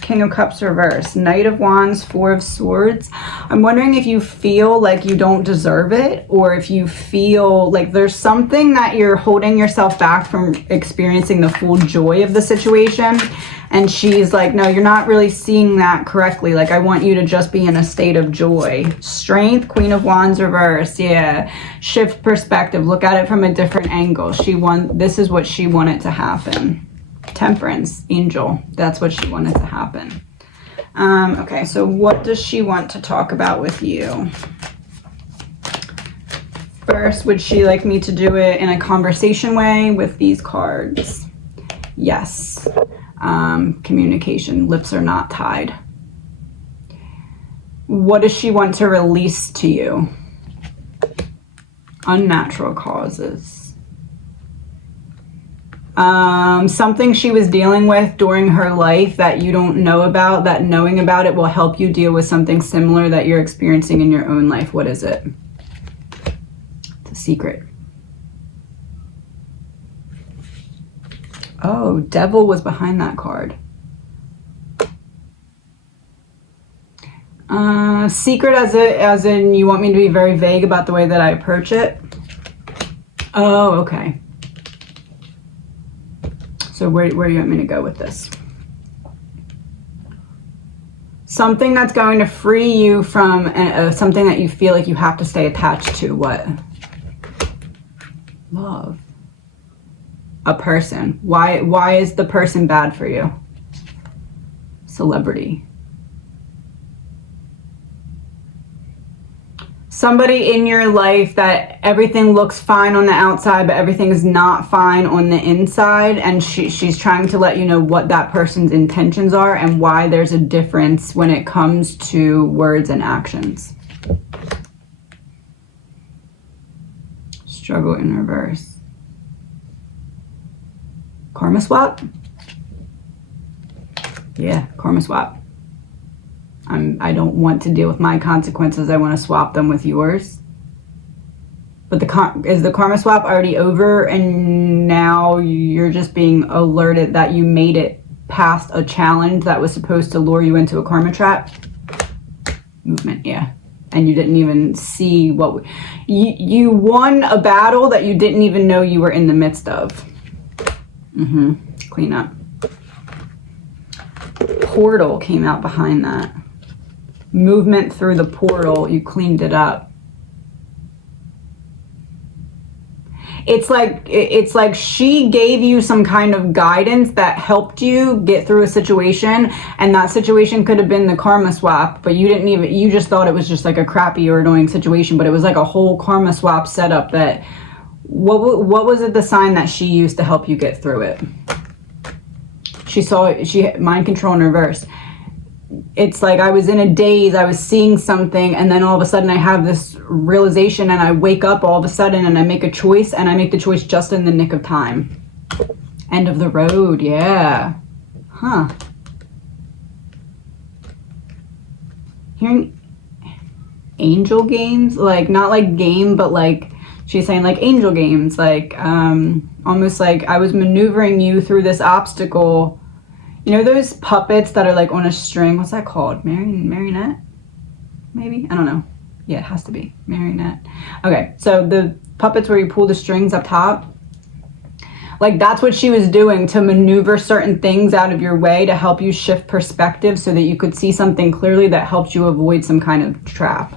King of Cups reversed? Knight of Wands, 4 of Swords. I'm wondering if you feel like you don't deserve it, or if you feel like there's something that you're holding yourself back from experiencing the full joy of the situation. And she's like, no, you're not really seeing that correctly. Like, I want you to just be in a state of joy. Strength, Queen of Wands reversed. Yeah. Shift perspective. Look at it from a different angle. This is what she wanted to happen. Temperance, Angel. That's what she wanted to happen. Okay, so what does she want to talk about with you? First, would she like me to do it in a conversation way with these cards? Yes. Communication. Lips are not tied. What does she want to release to you? Unnatural causes. Something she was dealing with during her life that you don't know about, that knowing about it will help you deal with something similar that you're experiencing in your own life. What is it? It's a secret. Oh, Devil was behind that card. Secret as in you want me to be very vague about the way that I approach it? Oh, okay. So where do you want me to go with this? Something that's going to free you from something that you feel like you have to stay attached to. What? Love. A person. Why is the person bad for you? Celebrity. Somebody in your life that everything looks fine on the outside, but everything is not fine on the inside. And she's trying to let you know what that person's intentions are and why there's a difference when it comes to words and actions. Struggle in reverse. Karma swap? Yeah, karma swap. I don't want to deal with my consequences. I want to swap them with yours. But is the karma swap already over and now you're just being alerted that you made it past a challenge that was supposed to lure you into a karma trap? Movement, yeah. And you didn't even see what... You won a battle that you didn't even know you were in the midst of. Clean up. Portal came out behind that. Movement through the portal, you cleaned it up. It's like she gave you some kind of guidance that helped you get through a situation, and that situation could have been the karma swap, but you just thought it was just like a crappy or annoying situation, but it was like a whole karma swap setup that, what was it, the sign that she used to help you get through it? She mind control in reverse. It's like I was in a daze, I was seeing something, and then all of a sudden I have this realization and I wake up all of a sudden and I make a choice, and I make the choice just in the nick of time. End of the road, yeah. Huh. Hearing angel games, like not like game, but like she's saying like angel games, like almost like I was maneuvering you through this obstacle. You know those puppets that are like on a string? What's that called? Marionette? Maybe? I don't know. Yeah, it has to be. Marionette. Okay, so the puppets where you pull the strings up top. Like that's what she was doing to maneuver certain things out of your way to help you shift perspective so that you could see something clearly that helped you avoid some kind of trap.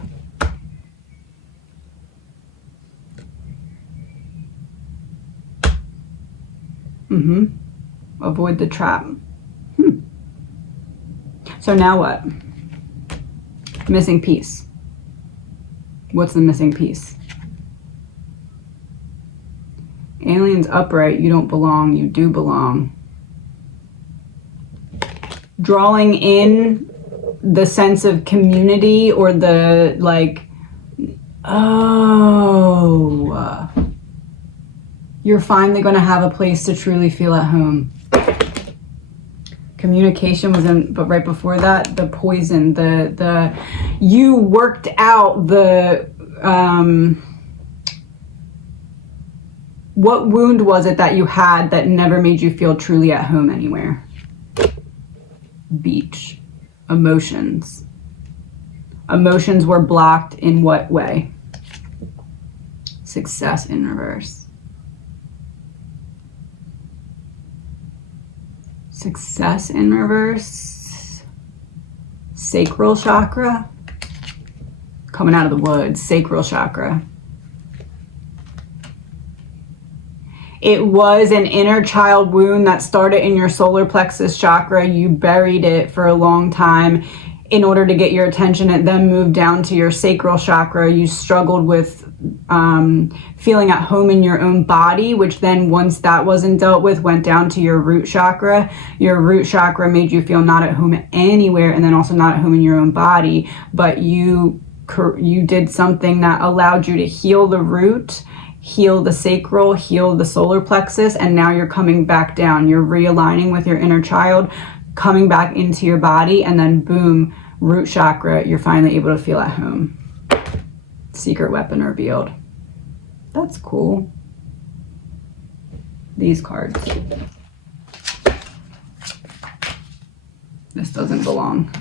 Avoid the trap. So now what? Missing piece. What's the missing piece? Aliens upright, you don't belong, you do belong. Drawing in the sense of community or the like, oh, you're finally going to have a place to truly feel at home. Communication was in, but right before that, the poison, you worked out the, what wound was it that you had that never made you feel truly at home anywhere? Beach. Emotions. Emotions were blocked in what way? Success in reverse. Success in reverse. Sacral chakra. Coming out of the woods. Sacral chakra. It was an inner child wound that started in your solar plexus chakra. You buried it for a long time in order to get your attention. It then moved down to your sacral chakra. You struggled with feeling at home in your own body, which then once that wasn't dealt with, went down to your root chakra. Your root chakra made you feel not at home anywhere and then also not at home in your own body. But you did something that allowed you to heal the root, heal the sacral, heal the solar plexus, and now you're coming back down. You're realigning with your inner child, coming back into your body, and then boom, root chakra, you're finally able to feel at home. Secret weapon revealed. That's cool. These cards. This doesn't belong.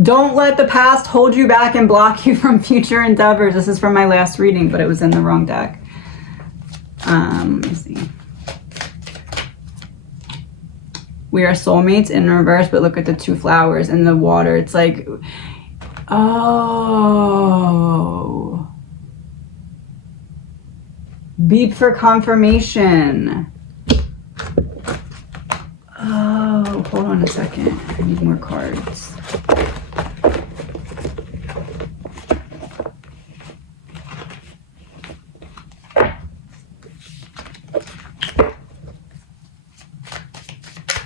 Don't let the past hold you back and block you from future endeavors. This is from my last reading, but it was in the wrong deck. Let me see. We are soulmates in reverse, but look at the two flowers in the water. It's like, oh. Beep for confirmation. Oh, hold on a second. I need more cards.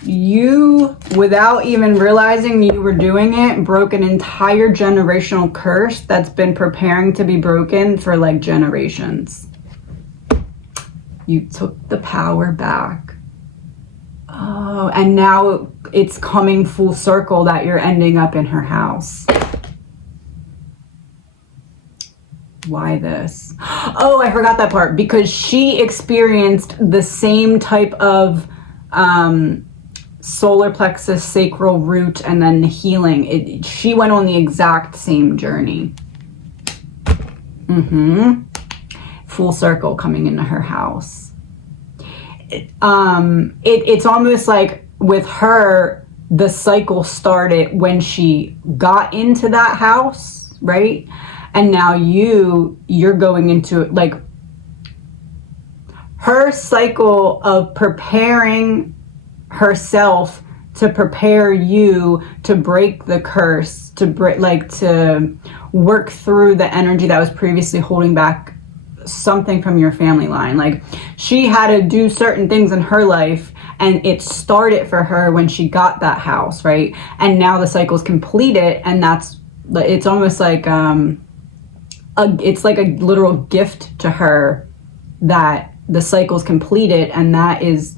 You, without even realizing you were doing it, broke an entire generational curse that's been preparing to be broken for like generations. You took the power back. Oh, and now it's coming full circle that you're ending up in her house. Why this? Oh, I forgot that part. Because she experienced the same type of solar plexus, sacral root, and then healing. She went on the exact same journey. Full circle coming into her house. It's almost like with her, the cycle started when she got into that house, right? And now you're going into like her cycle of preparing herself to prepare you to break the curse, to work through the energy that was previously holding back something from your family line. Like she had to do certain things in her life and it started for her when she got that house, right? And now the cycle's completed, and it's almost like it's like a literal gift to her that the cycle's completed, and that is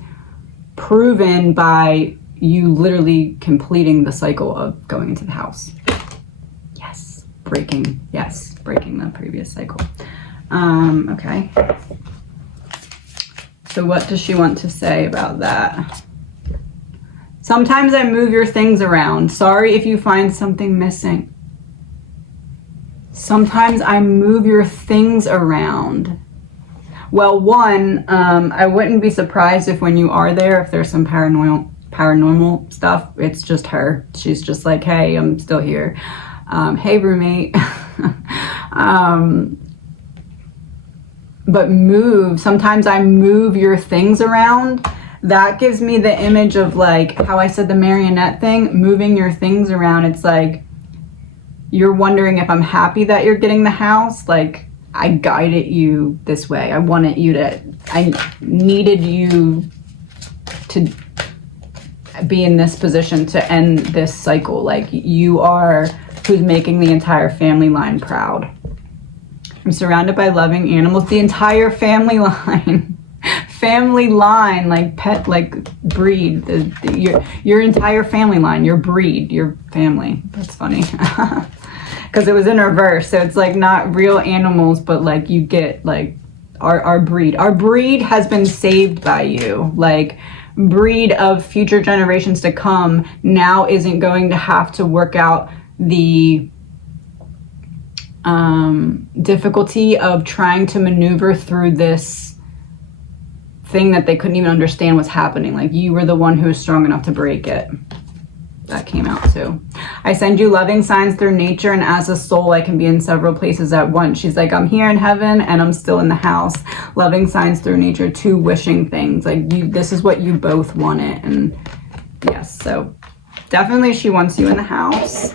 proven by you literally completing the cycle of going into the house. Yes, breaking the previous cycle. Okay. So what does she want to say about that? Sometimes I move your things around. Sorry if you find something missing. Sometimes I move your things around. Well, one, I wouldn't be surprised if when you are there, if there's some paranormal stuff, it's just her. She's just like, hey, I'm still here. Hey, roommate. But sometimes I move your things around. That gives me the image of like how I said the marionette thing, moving your things around. It's like, you're wondering if I'm happy that you're getting the house. Like, I guided you this way. I needed you to be in this position to end this cycle. Like, you are who's making the entire family line proud. I'm surrounded by loving animals. The entire family line. Family line, like pet, like breed. Your entire family line, your breed, your family. That's funny. Because it was in reverse, so it's like not real animals, but like you get like our breed. Our breed has been saved by you. Like, breed of future generations to come now isn't going to have to work out the difficulty of trying to maneuver through this thing that they couldn't even understand what's happening. Like, you were the one who was strong enough to break it. That came out too. I send you loving signs through nature, and as a soul I can be in several places at once. She's like, I'm here in heaven and I'm still in the house. Loving signs through nature, two wishing things. Like, this is what you both wanted. And yes, so definitely she wants you in the house.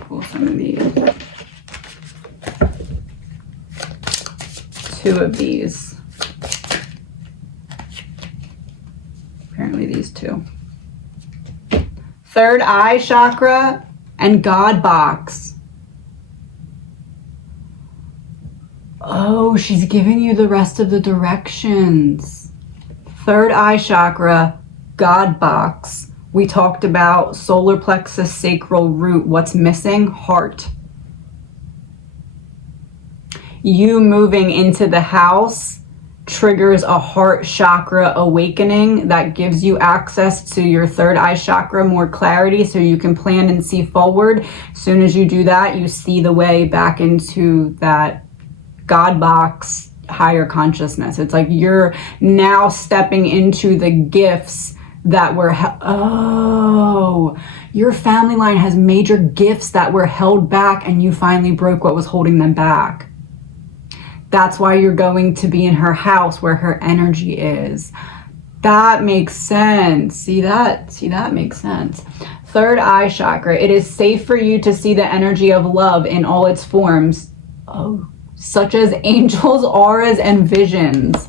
Pull some of these. Two of these. Apparently these two. Third eye chakra and God box. Oh, she's giving you the rest of the directions. Third eye chakra, God box. We talked about solar plexus, sacral root. What's missing? Heart. You moving into the house triggers a heart chakra awakening that gives you access to your third eye chakra, more clarity, so you can plan and see forward. As soon as you do that, you see the way back into that God box, higher consciousness. It's like you're now stepping into the gifts that were your family line has major gifts that were held back, and you finally broke what was holding them back. That's why you're going to be in her house where her energy is. That makes sense. See that makes sense. Third eye chakra. It is safe for you to see the energy of love in all its forms, such as angels, auras, and visions.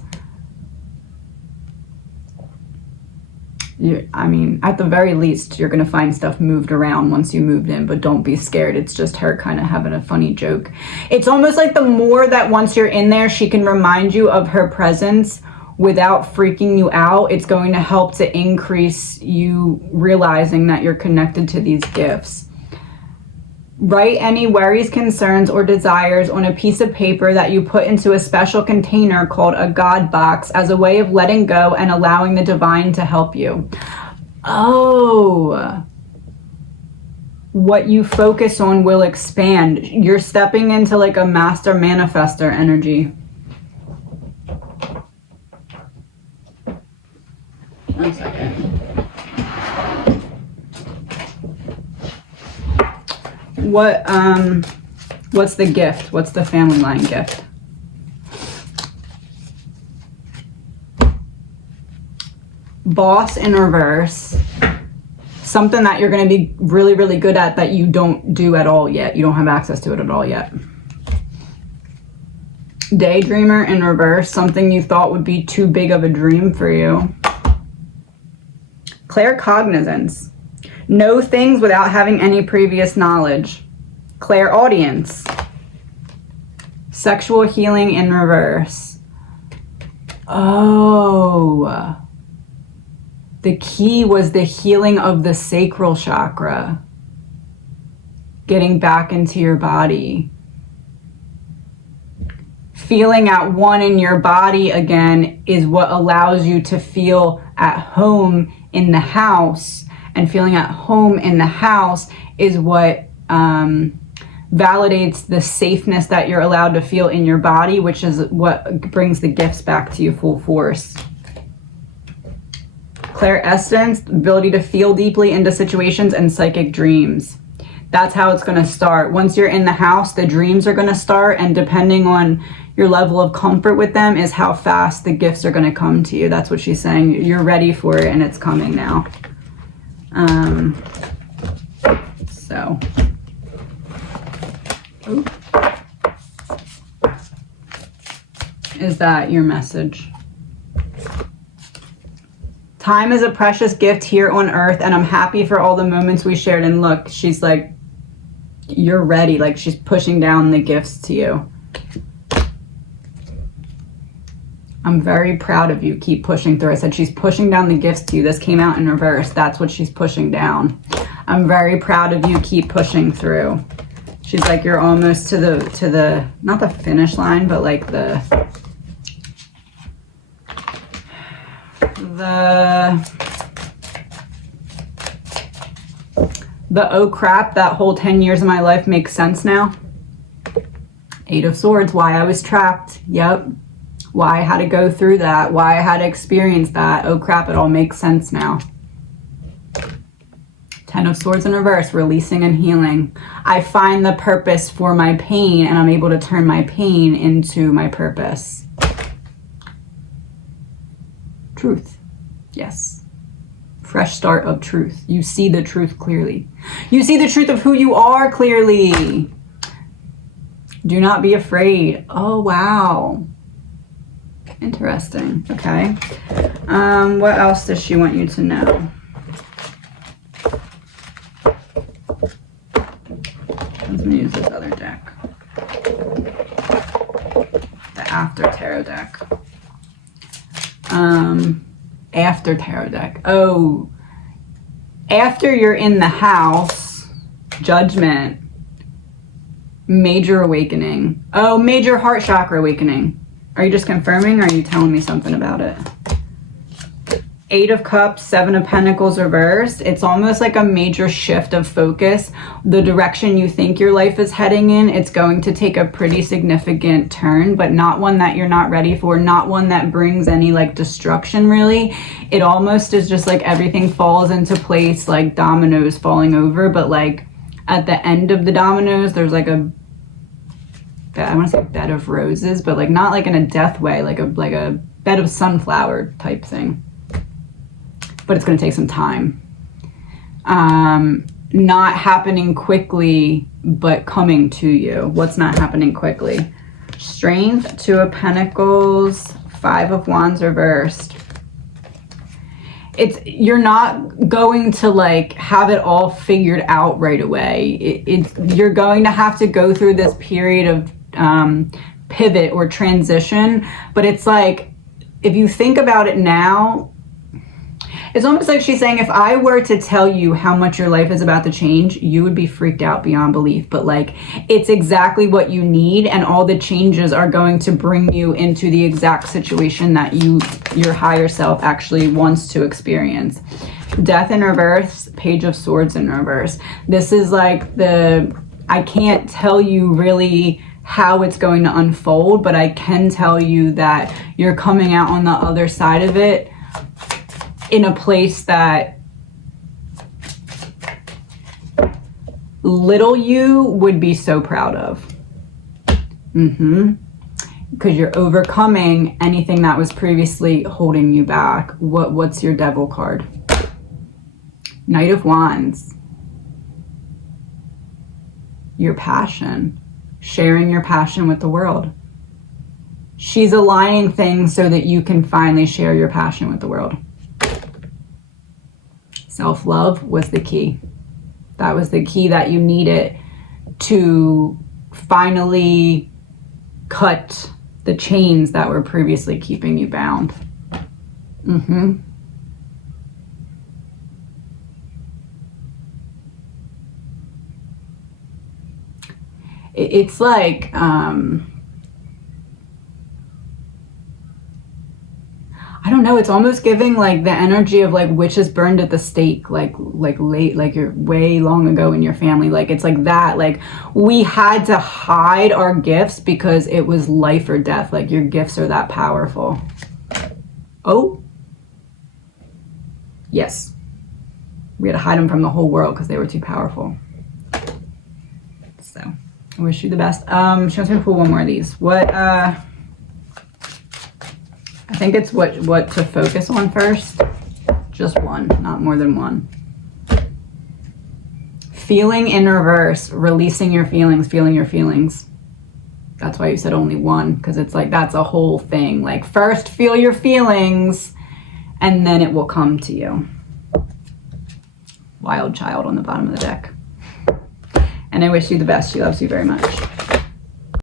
At the very least, you're going to find stuff moved around once you moved in, but don't be scared. It's just her kind of having a funny joke. It's almost like the more that once you're in there, she can remind you of her presence without freaking you out, it's going to help to increase you realizing that you're connected to these gifts. Write any worries, concerns, or desires on a piece of paper that you put into a special container called a God box as a way of letting go and allowing the divine to help you. Oh, what you focus on will expand. You're stepping into like a master manifester energy. One second. What's the gift? What's the family line gift? Boss in reverse. Something that you're going to be really, really good at that you don't do at all yet. You don't have access to it at all yet. Daydreamer in reverse. Something you thought would be too big of a dream for you. Claircognizance. Know things without having any previous knowledge. Clairaudience. Sexual healing in reverse. Oh. The key was the healing of the sacral chakra. Getting back into your body. Feeling at one in your body again is what allows you to feel at home in the house. And feeling at home in the house is what validates the safeness that you're allowed to feel in your body, which is what brings the gifts back to you full force. Clairessence, ability to feel deeply into situations, and psychic dreams. That's how it's going to start. Once you're in the house, the dreams are going to start, and depending on your level of comfort with them is how fast the gifts are going to come to you. That's what she's saying. You're ready for it, and it's coming now. So... Ooh. Is that your message? Time is a precious gift here on earth, and I'm happy for all the moments we shared. And look, she's like, you're ready. Like, she's pushing down the gifts to you. I'm very proud of you. Keep pushing through. I said she's pushing down the gifts to you. This came out in reverse. That's what she's pushing down. I'm very proud of you. Keep pushing through. She's like, you're almost to the, not the finish line, but like the oh crap, that whole 10 years of my life makes sense now. 8 of Swords, why I was trapped. Yep. Why I had to go through that. Why I had to experience that. Oh crap, it all makes sense now. 10 of Swords in reverse, releasing and healing. I find the purpose for my pain, and I'm able to turn my pain into my purpose. Truth. Yes. Fresh start of truth. You see the truth clearly. You see the truth of who you are clearly. Do not be afraid. Oh, wow. Interesting. Okay. What else does she want you to know? Let me use this other deck. The After Tarot deck. After Tarot deck. Oh, after you're in the house, Judgment, major awakening. Oh, major heart chakra awakening. Are you just confirming, or are you telling me something about it? 8 of Cups, 7 of Pentacles reversed. It's almost like a major shift of focus. The direction you think your life is heading in, it's going to take a pretty significant turn, but not one that you're not ready for, not one that brings any like destruction really. It almost is just like everything falls into place like dominoes falling over, but like at the end of the dominoes, there's like a, I want to say bed of roses, but like not like in a death way, like a bed of sunflower type thing. But it's going to take some time. Not happening quickly, but coming to you. What's not happening quickly? Strength, 2 of Pentacles, 5 of Wands reversed. You're not going to like have it all figured out right away. You're going to have to go through this period of pivot or transition. But it's like, if you think about it now, it's almost like she's saying, if I were to tell you how much your life is about to change, you would be freaked out beyond belief. But like, it's exactly what you need, and all the changes are going to bring you into the exact situation that your higher self actually wants to experience. Death in reverse, Page of Swords in reverse. This is like I can't tell you really how it's going to unfold, but I can tell you that you're coming out on the other side of it in a place that little you would be so proud of. Because you're overcoming anything that was previously holding you back. What's your Devil card? Knight of Wands. Your passion. Sharing your passion with the world. She's aligning things so that you can finally share your passion with the world. Self-love was the key. That was the key that you needed to finally cut the chains that were previously keeping you bound. It's like, I I don't know, it's almost giving like the energy of like witches burned at the stake, like late, like you're way long ago in your family. Like it's like that, like we had to hide our gifts because it was life or death. Like your gifts are that powerful. Oh, yes. We had to hide them from the whole world because they were too powerful. So I wish you the best. She wants me to pull one more of these. What, I think it's what to focus on first. Just one, not more than one. Feeling in reverse, releasing your feelings, feeling your feelings. That's why you said only one, because it's like that's a whole thing. Like first feel your feelings and then it will come to you. Wild child on the bottom of the deck. And I wish you the best. She loves you very much.